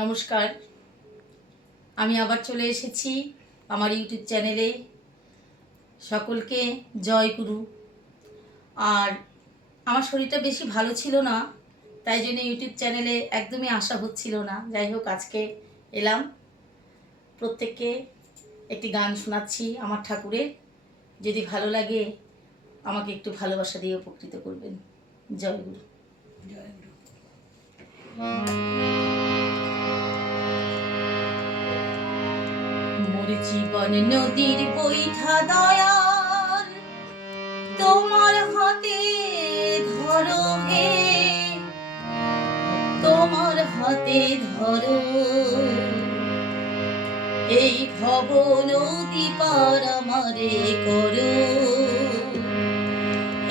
নমস্কার, আমি আবার চলে এসেছি আমার ইউটিউব চ্যানেলে। সকলকে জয় গুরু। আর আমার শরীরটা বেশি ভালো ছিল না, তাই জন্য ইউটিউব চ্যানেলে একদমই আসা হচ্ছিল না। যাই হোক, আজকে এলাম। প্রত্যেককে একটি গান শোনাচ্ছি আমার ঠাকুরের। যদি ভালো লাগে আমাকে একটু ভালোবাসা দিয়ে উপকৃত করবেন। জয় গুরু। জয় গুরু। মোর জীবন নদীর বৈঠা দয়াল, তোমার হাতে ধরো হে, তোমার হাতে ধরো। এই ভব নদী পার আমারে করো,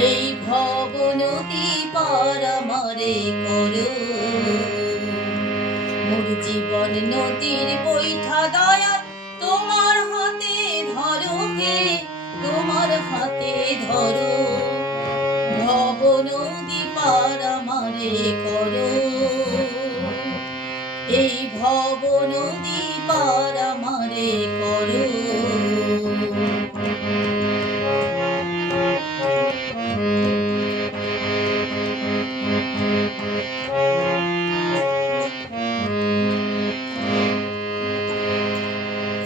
এই ভব নদী পার আমারে করো। মোর জীবন নদীর বৈঠা দয়াল, তোমার হাতে ধরো হে, তোমার হাতে ধরো। ভব নদী পার আমারে করো, এই ভব নদী পার আমারে করো।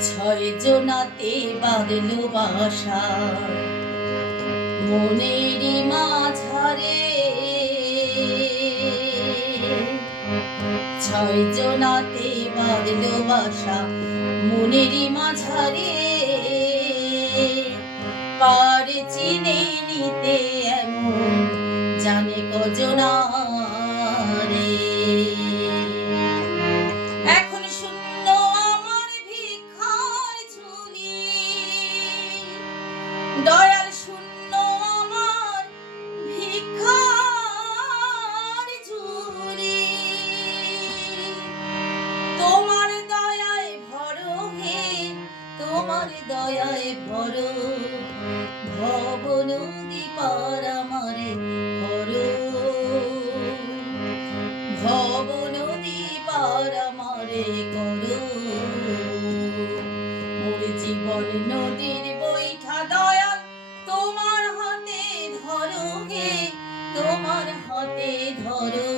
ছয় জনাতে বাঁধলো বাসা মনেরই মাঝারে, ছয় জনাতে বাঁধলো বাসা মনেরই মাঝারে। পার চিনে নিতে এমন জানে কজনা রে। এখন শূন্য আমার ভিক্ষার ঝুলি, দয়াল শূন্য আমার ভিক্ষার ঝুলি। তোমার দয়ায় ভরো হে, তোমার দয়ায় ভরো। ভব নদী পার আমারে করো, ভব নদী পার আমারে করো। মোর জীবন নদীর বৈঠা দয়াল, তোমার হাতে ধরো হে, তোমার হাতে ধরো।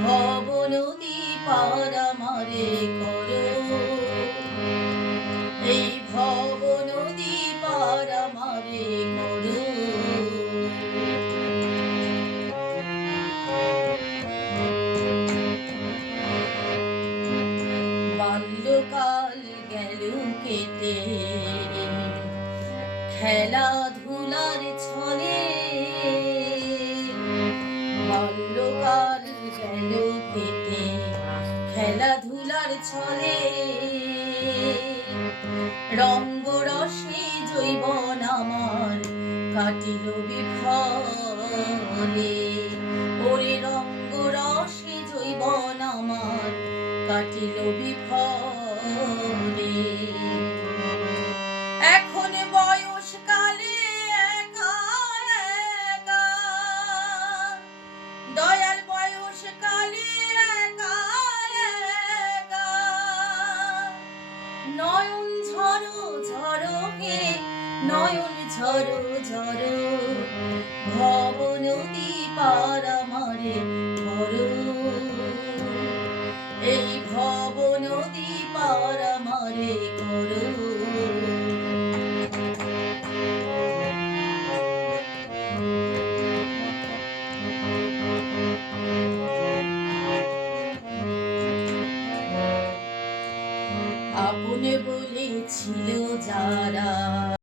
ভব নদী পার আমারে করো, এই ভব নদী পার আমারে করো। বাল্যকাল গেল কেটে খেলাধুলার ছলে, বাল্যকাল গেল কেটে খেলাধুলার ছলে। রঙ্গরসে জৈবন আমার কাটিল বিফলে, ওরে রঙ্গরসে জৈবন আমার কাটিল বিফলে। এখন বয়সকালে একা একা, দয়াল বয়সকালে একা একা। নয়ন ঝরো ঝরো হে, নয়ন ঝরো ঝরো। ভব নদী পার আমারে করো, এই ভব নদী পার আমারে করো। আপন বলেছিল যারা